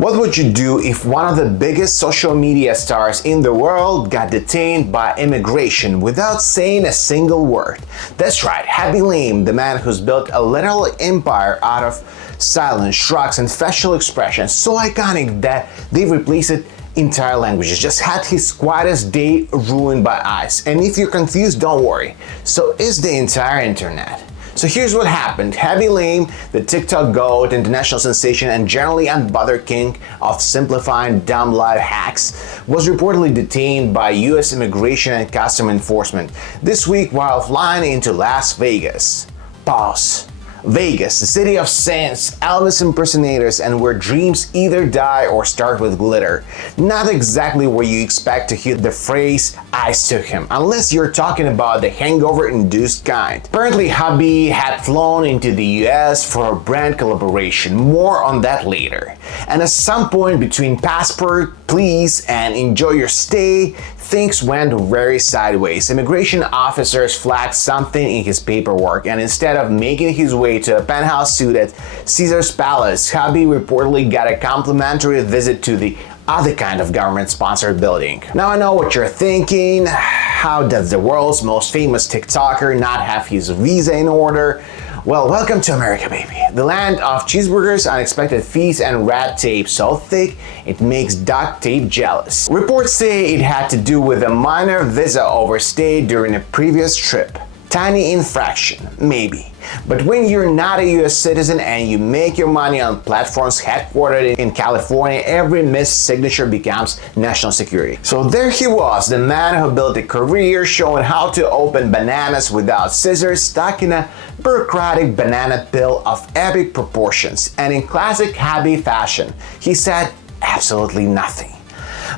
What would you do if one of the biggest social media stars in the world got detained by immigration without saying a single word? That's right, Khaby Lame, the man who's built a literal empire out of silence, shrugs, and facial expressions so iconic that they've replaced entire languages, just had his quietest day ruined by ICE. And if you're confused, don't worry. So is the entire internet. So here's what happened. Khaby Lame, the TikTok GOAT, international sensation, and generally unbothered king of simplifying dumb life hacks, was reportedly detained by US Immigration and Customs Enforcement this week while flying into Las Vegas. Pause. Vegas, the city of saints, Elvis impersonators, and where dreams either die or start with glitter. Not exactly where you expect to hear the phrase "ICE took him," unless you're talking about the hangover-induced kind. Apparently, Khaby had flown into the US for a brand collaboration. More on that later. And at some point between passport, please, and enjoy your stay, things went very sideways. Immigration officers flagged something in his paperwork, and instead of making his way to a penthouse suite at Caesar's Palace, Khaby reportedly got a complimentary visit to the other kind of government-sponsored building. Now I know what you're thinking. How does the world's most famous TikToker not have his visa in order? Well, welcome to America, baby. The land of cheeseburgers, unexpected fees, and red tape so thick it makes duct tape jealous. Reports say it had to do with a minor visa overstay during a previous trip. Tiny infraction, maybe. But when you're not a US citizen and you make your money on platforms headquartered in California, every missed signature becomes national security. So there he was, the man who built a career showing how to open bananas without scissors, stuck in a bureaucratic banana peel of epic proportions. And in classic Khaby fashion, he said absolutely nothing.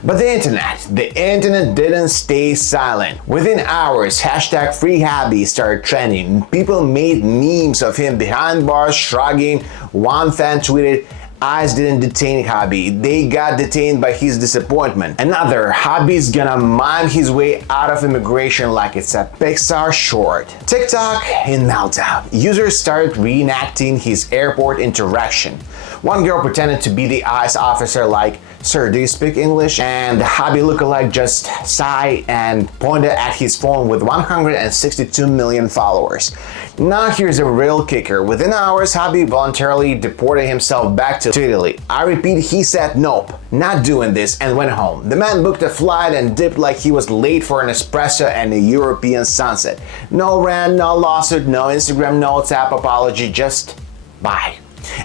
But the internet didn't stay silent. Within hours, hashtag #FreeKhaby started trending. People made memes of him behind bars shrugging. One fan tweeted, "ICE didn't detain Khaby, they got detained by his disappointment." Another, "Khaby's gonna mime his way out of immigration like it's a Pixar short." TikTok in meltdown. Users started reenacting his airport interaction. One girl pretended to be the ICE officer like, "Sir, do you speak English?" And the Khaby lookalike just sighed and pointed at his phone with 162 million followers. Now here's a real kicker. Within hours, Khaby voluntarily deported himself back to Italy. I repeat, he said nope, not doing this, and went home. The man booked a flight and dipped like he was late for an espresso and a European sunset. No rant, no lawsuit, no Instagram notes app apology, just bye.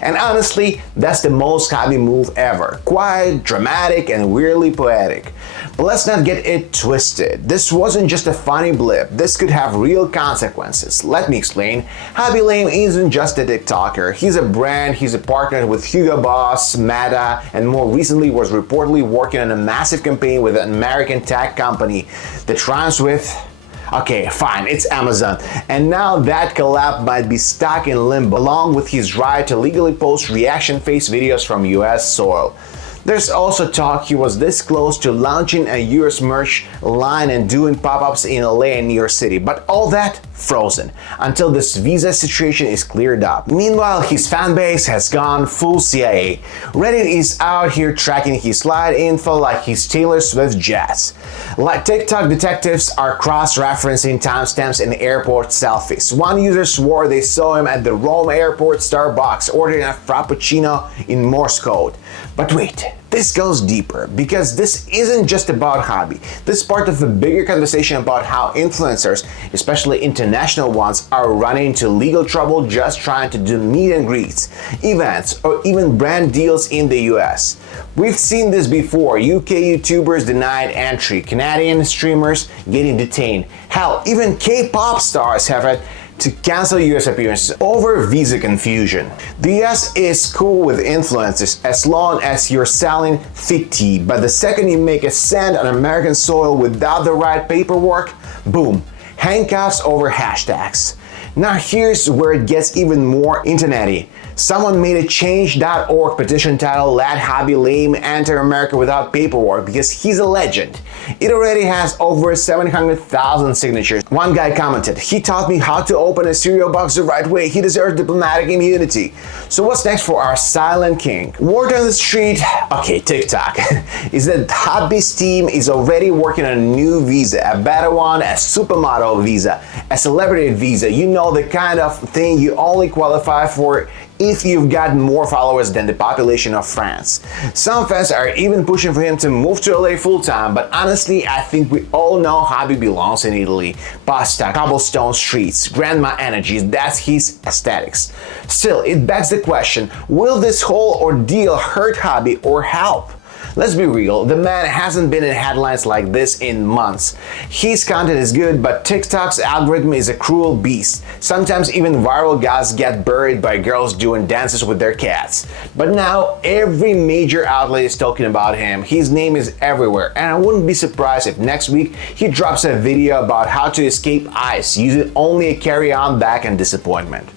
And honestly, that's the most Khaby move ever. Quiet, dramatic, and weirdly poetic. But let's not get it twisted. This wasn't just a funny blip. This could have real consequences. Let me explain. Khaby Lame isn't just a TikToker. He's a brand, he's a partner with Hugo Boss, Meta, and more recently was reportedly working on a massive campaign with an American tech company that rhymes with... Okay, fine, it's Amazon. And now that collab might be stuck in limbo, along with his right to legally post reaction face videos from US soil. There's also talk he was this close to launching a US merch line and doing pop-ups in LA and New York City, but all that frozen until this visa situation is cleared up. Meanwhile, his fanbase has gone full CIA. Reddit is out here tracking his flight info like he's Taylor Swift jazz. Like TikTok detectives are cross-referencing timestamps in airport selfies. One user swore they saw him at the Rome airport Starbucks ordering a frappuccino in Morse code. But wait, this goes deeper, because this isn't just about Khaby. This is part of a bigger conversation about how influencers, especially international ones, are running into legal trouble just trying to do meet and greets, events, or even brand deals in the US. We've seen this before. UK YouTubers denied entry, Canadian streamers getting detained. Hell, even K-pop stars have had to cancel US appearances over visa confusion. The US is cool with influencers as long as you're selling fig tea, but the second you make a stand on American soil without the right paperwork, boom, handcuffs over hashtags. Now here's where it gets even more internety. Someone made a change.org petition titled "Let Khaby Lame Enter America Without Paperwork" because he's a legend. It already has over 700,000 signatures. One guy commented, "He taught me how to open a cereal box the right way. He deserves diplomatic immunity." So what's next for our silent king? Word on the street, okay, TikTok, is that Khaby's team is already working on a new visa, a better one, a supermodel visa, a celebrity visa. You know, the kind of thing you only qualify for if you've got more followers than the population of France. Some fans are even pushing for him to move to LA full-time, but honestly, I think we all know Khaby belongs in Italy. Pasta, cobblestone streets, grandma energy, that's his aesthetics. Still, it begs the question, will this whole ordeal hurt Khaby or help? Let's be real, the man hasn't been in headlines like this in months. His content is good, but TikTok's algorithm is a cruel beast. Sometimes even viral guys get buried by girls doing dances with their cats. But now, every major outlet is talking about him. His name is everywhere, and I wouldn't be surprised if next week he drops a video about how to escape ICE using only a carry-on bag and disappointment.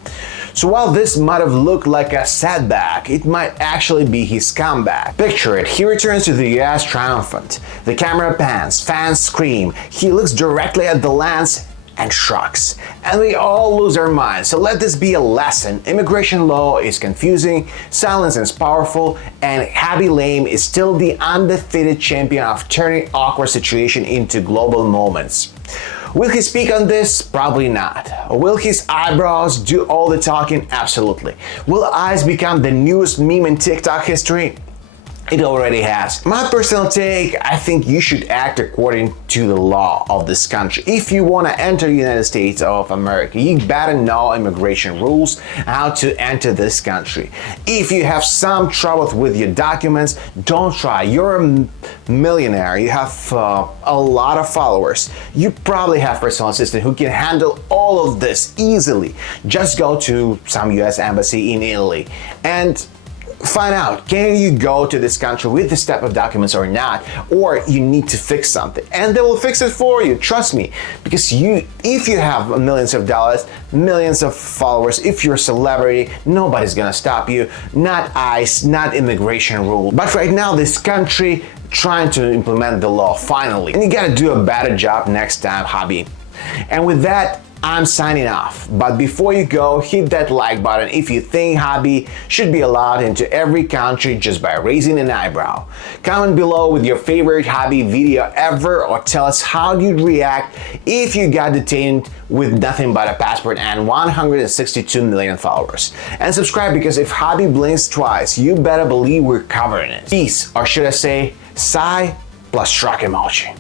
So while this might have looked like a setback, it might actually be his comeback. Picture it, he returns to the US triumphant. The camera pans, fans scream, he looks directly at the lens and shrugs. And we all lose our minds. So let this be a lesson. Immigration law is confusing, silence is powerful, and Khaby Lame is still the undefeated champion of turning awkward situations into global moments. Will he speak on this? Probably not. Will his eyebrows do all the talking? Absolutely. Will eyes become the newest meme in TikTok history? It already has. My personal take, I think you should act according to the law of this country. If you want to enter the United States of America, you better know immigration rules, how to enter this country. If you have some trouble with your documents, don't try. You're a millionaire, you have a lot of followers. You probably have a personal assistant who can handle all of this easily. Just go to some US embassy in Italy and find out, can you go to this country with this type of documents or not, or you need to fix something, and they will fix it for you, trust me, because if you have millions of dollars, millions of followers, if you're a celebrity, nobody's gonna stop you, not ICE, not immigration rule. But right now, this country trying to implement the law finally, and you gotta do a better job next time, Khaby. And with that, I'm signing off, but before you go, hit that like button if you think Khaby should be allowed into every country just by raising an eyebrow. Comment below with your favorite Khaby video ever, or tell us how you'd react if you got detained with nothing but a passport and 162 million followers. And subscribe, because if Khaby blinks twice, you better believe we're covering it. Peace, or should I say, sigh plus shrug emoji.